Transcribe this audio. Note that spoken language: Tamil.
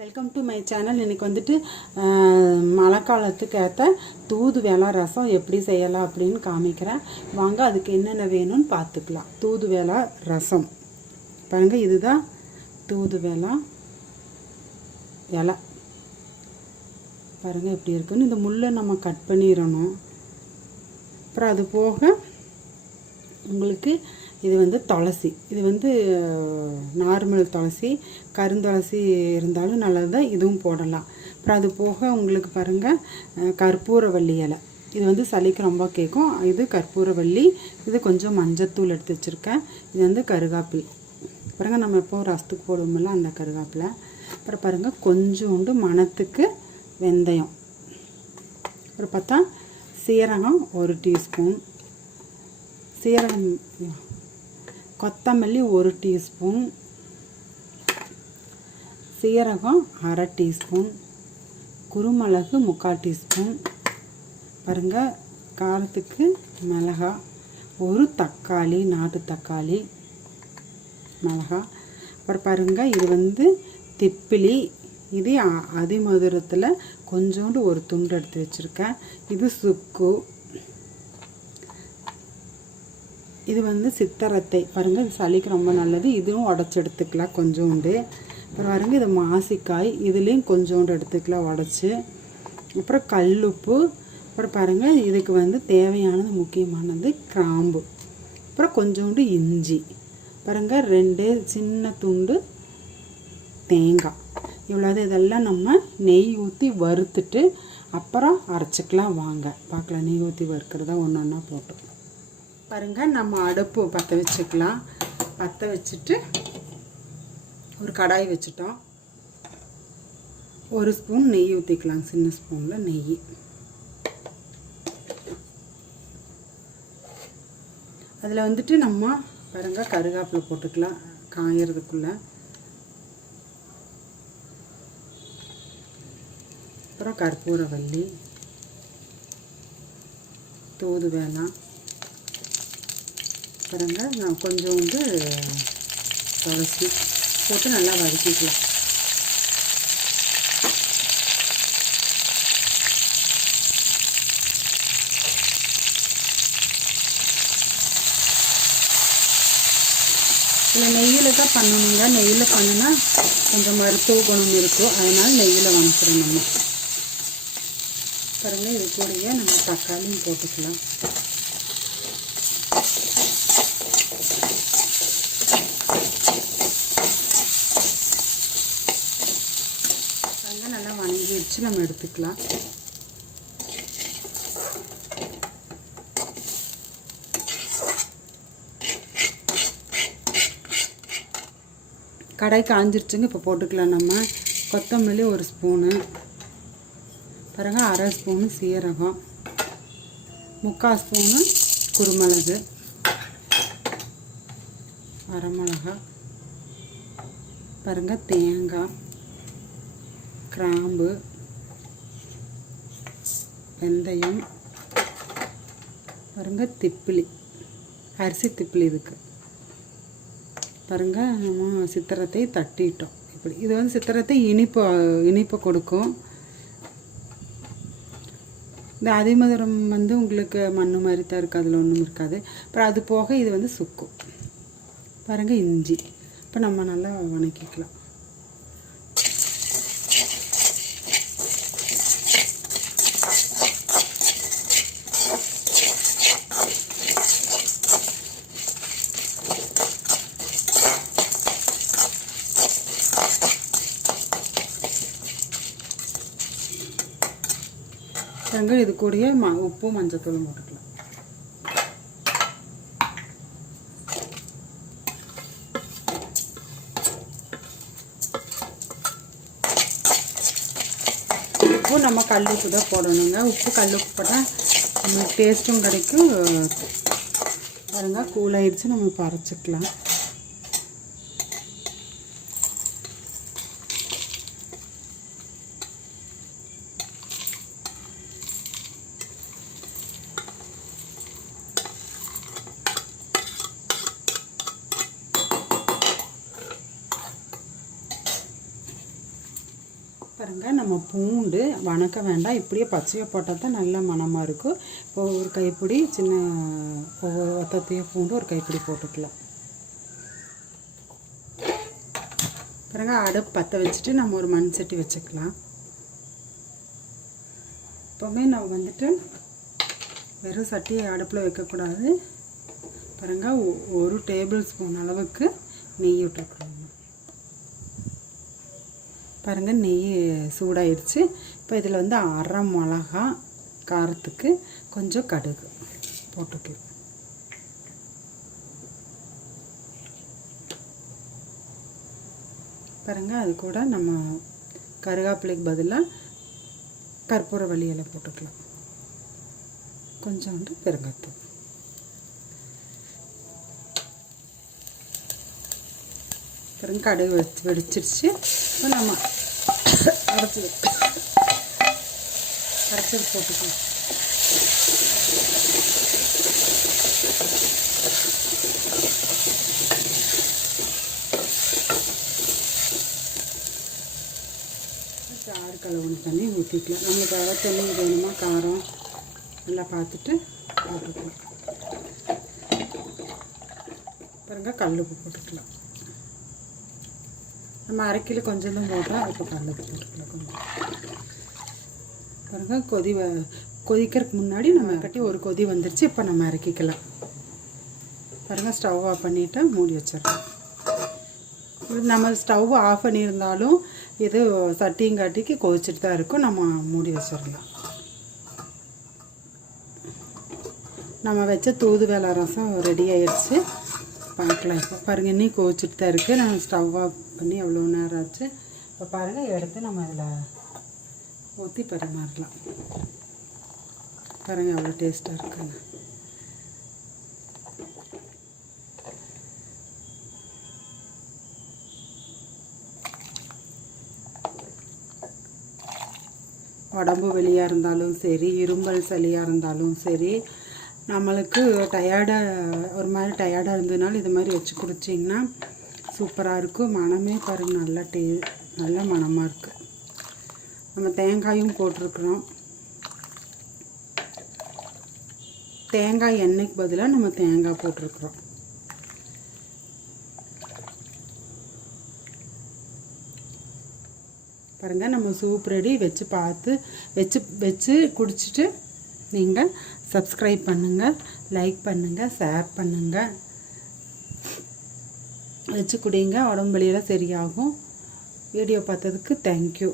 Welcome to my channel. இன்றைக்கி வந்துட்டு மழை காலத்துக்கு ஏற்ற தூதுவளை ரசம் எப்படி செய்யலாம் அப்படின்னு காமிக்கிறேன். வாங்க அதுக்கு என்னென்ன வேணும்னு பார்த்துக்கலாம். தூதுவளை ரசம் பாருங்கள், இதுதான் தூதுவளை இலை. பாருங்கள் எப்படி இருக்குன்னு. இந்த முள்ளை நம்ம கட் பண்ணிடணும். அப்புறம் அது போக உங்களுக்கு இது வந்து துளசி, இது வந்து நார்மல் துளசி, கருந்துளசி இருந்தாலும் நல்லது தான், இதுவும் போடலாம். அப்புறம் அது போக உங்களுக்கு பாருங்கள் கற்பூரவள்ளி இலை, இது வந்து சளிக்கு ரொம்ப கேட்கும். இது கற்பூரவள்ளி, இது கொஞ்சம் மஞ்சத்தூள் எடுத்து வச்சுருக்கேன். இது வந்து கருகாப்பில் பாருங்கள், நம்ம எப்போ ரசத்துக்கு போடுவோம்ல அந்த கருகாப்பில். அப்புறம் பாருங்கள் கொஞ்சோண்டு மணத்துக்கு வெந்தயம், அப்புறம் பார்த்தா சீரகம் 1 டீஸ்பூன், சீரகம் கொத்தமல்லி 1 டீஸ்பூன், சீரகம் 1/2 டீஸ்பூன், குருமிளகு 3/4 டீஸ்பூன். பாருங்கள் காரத்துக்கு மிளகாய், 1 தக்காளி, நாட்டு தக்காளி மிளகாய். அப்புறம் பாருங்கள் இது வந்து திப்பிலி, இது அதிமதுரத்தில் கொஞ்சோண்டு ஒரு துண்டு எடுத்து வச்சுருக்கேன். இது சுக்கு, இது வந்து சித்தரத்தை பாருங்கள், இது சளிக்கு ரொம்ப நல்லது, இதுவும் உடச்சி எடுத்துக்கலாம் கொஞ்சோண்டு. அப்புறம் பாருங்கள் இது மாசிக்காய், இதுலேயும் கொஞ்சோண்டு எடுத்துக்கலாம் உடச்சி. அப்புறம் கல்லுப்பு. அப்புறம் பாருங்கள் இதுக்கு வந்து தேவையானது முக்கியமானது கிராம்பு, அப்புறம் கொஞ்சோண்டு இஞ்சி. பாருங்கள் 2 சின்ன துண்டு தேங்காய். இவ்வளோது. இதெல்லாம் நம்ம நெய் ஊற்றி வறுத்துட்டு அப்புறம் அரைச்சிக்கலாம். வாங்க பார்க்கலாம். நெய் ஊற்றி வறுக்கிறதா ஒன்று ஒன்றா போட்டு பாருங்கள். நம்ம அடுப்பு பற்ற வச்சுக்கலாம். பற்ற வச்சுட்டு ஒரு கடாய் வச்சுட்டோம். 1 ஸ்பூன் நெய் ஊற்றிக்கலாம், சின்ன ஸ்பூனில் நெய். அதில் வந்துட்டு நம்ம பாருங்கள் கருகாப்பில் போட்டுக்கலாம் காயறதுக்குள்ளே. அப்புறம் கற்பூரவள்ளி, தூதுவளை பாருங்கள், நான் கொஞ்சோண்டு துளசி போட்டு நல்லா வதக்கிக்கலாம். இல்லை நெய்யில் தான் பண்ணணுங்க. நெய்யில் பண்ணுனா கொஞ்சம் மருத்துவ குணம் இருக்கும், அதனால் நெய்யில் வணக்கிறோம் நம்ம. பாருங்கள் இது கூடயே நம்ம தக்காளியும் போட்டுக்கலாம். நல்லா வணங்கி வச்சு நம்ம எடுத்துக்கலாம். கடாய் காஞ்சிருச்சுங்க. இப்போ போட்டுக்கலாம் நம்ம கொத்தமல்லி 1 ஸ்பூனு, பாருங்க 1/2 ஸ்பூனு சீரகம், 3/4 ஸ்பூனு குருமிளகு, வரமிளகாய், பாருங்க தேங்காய், கிராம்பு, வெந்தயம், பாருங்கள் திப்பிலி, அரிசி திப்பிலி. இதுக்கு பாருங்கள் நம்ம சித்திரத்தை தட்டிட்டோம். இப்படி இது வந்து சித்திரத்தை இனிப்பை கொடுக்கும். இந்த அதிமதுரம் வந்து உங்களுக்கு மண்ணு மாதிரி தான் இருக்குது, அதில் ஒன்றும் இருக்காது. அப்புறம் அது போக இது வந்து சுக்கு, பாருங்கள் இஞ்சி. இப்போ நம்ம நல்லா வணக்கிக்கலாம். இது கூடயே உப்பு மஞ்சத்தூள் போட்டுக்கலாம். உப்பு நம்ம கல்லுப்பு தான் போடணுங்க. உப்பு கல்லுப்பு போட்டால் நம்ம டேஸ்ட்டும் கிடைக்கும். பாருங்க கூலாயிடுச்சு, நம்ம இப்போ அரைச்சிக்கலாம். பாருங்கள், நம்ம பூண்டு வணக்க வேண்டாம், இப்படியே பச்சையாக போட்டால் தான் நல்ல மணமாக இருக்கும். இப்போ ஒரு கைப்பிடி சின்ன ஒத்தத்தைய பூண்டு ஒரு கைப்பிடி போட்டுக்கலாம். பாருங்கள், அடுப்பு பற்ற வச்சுட்டு நம்ம ஒரு மண் சட்டி வச்சுக்கலாம். எப்போவுமே நம்ம வந்துட்டு வெறும் சட்டியை அடுப்பில் வைக்கக்கூடாது. பாருங்கள், 1 டேபிள் ஸ்பூன் அளவுக்கு நெய் விட்டுருக்குறோம். பாருங்கள், நெய் சூடாயிடுச்சு. இப்போ இதில் வந்து அரை மிளகா காரத்துக்கு கொஞ்சம் கடுகு போட்டுக்கலாம். பாருங்கள், அது கூட நம்ம கருவேப்பிலைக்கு பதிலாக கற்பூரவள்ளி இலை போட்டுக்கலாம். கொஞ்சோண்டு பெருங்காயத்தூள். பாருங்க, கடுகு வெடிச்சிருச்சு. இப்போ நம்ம அரைச்சது போட்டுக்கலாம். சாறு கழுவுன தண்ணி ஊற்றிக்கலாம். நம்மளுக்கு எவ்வளோ தண்ணி வேணுமா காரம் நல்லா பார்த்துட்டு போட்டுக்கலாம். பாருங்கள், கல் உப்பு போட்டுக்கலாம். நம்ம அரைக்கில கொஞ்சம் தான் போடுறோம், இப்போ கல் உப்பு போட்டுக்கலாம் கொஞ்சம். பாருங்கள், கொதிக்கிறதுக்கு முன்னாடி நம்ம கட்டி ஒரு கொதி வந்துருச்சு. இப்போ நம்ம இறக்கிக்கலாம். பாருங்கள், ஸ்டவ் ஆஃப் பண்ணிவிட்டு மூடி வச்சிடலாம். நம்ம ஸ்டவ் ஆஃப் பண்ணியிருந்தாலும் இது சட்டியங்காட்டிக்கு கொதிச்சுட்டு தான் இருக்கும். நம்ம மூடி வச்சிடலாம். நம்ம வச்ச தூதுவளை ரசம் ரெடி ஆயிடுச்சு. பார்க்கலாம். இப்போ பாருங்கள், இன்னும் கொதிச்சுட்டு தான் இருக்குது. நான் ஸ்டவ் ஆஃப் பண்ணி எவ்வளோ நேரம் ஆச்சு. இப்போ பாருங்கள், எடுத்து நம்ம அதில் ஊற்றி பரிமாறலாம். பாருங்கள், எவ்வளோ டேஸ்ட்டாக இருக்குங்க. உடம்பு வெளியாக இருந்தாலும் சரி, இரும்பல் சளியாக இருந்தாலும் சரி, நம்மளுக்கு ஒரு மாதிரி டயர்டாக இருந்ததுனால இது மாதிரி வச்சு குடிச்சிங்கன்னா சூப்பராக இருக்கும். மனமே பாருங்கள், நல்ல மனமாக இருக்குது. நம்ம தேங்காயும் போட்டிருக்கிறோம். தேங்காய் எண்ணெய்க்கு பதிலாக நம்ம தேங்காய் போட்டிருக்கிறோம். பாருங்கள், நம்ம சூப் ரெடி. வச்சு பார்த்து வச்சு குடிச்சிட்டு நீங்கள் சப்ஸ்கிரைப் பண்ணுங்கள், லைக் பண்ணுங்கள், ஷேர் பண்ணுங்கள். வச்சு குடிங்க, உடம்பு வலியெல்லாம் சரியாகும். வீடியோ பார்த்ததுக்கு தேங்க்யூ.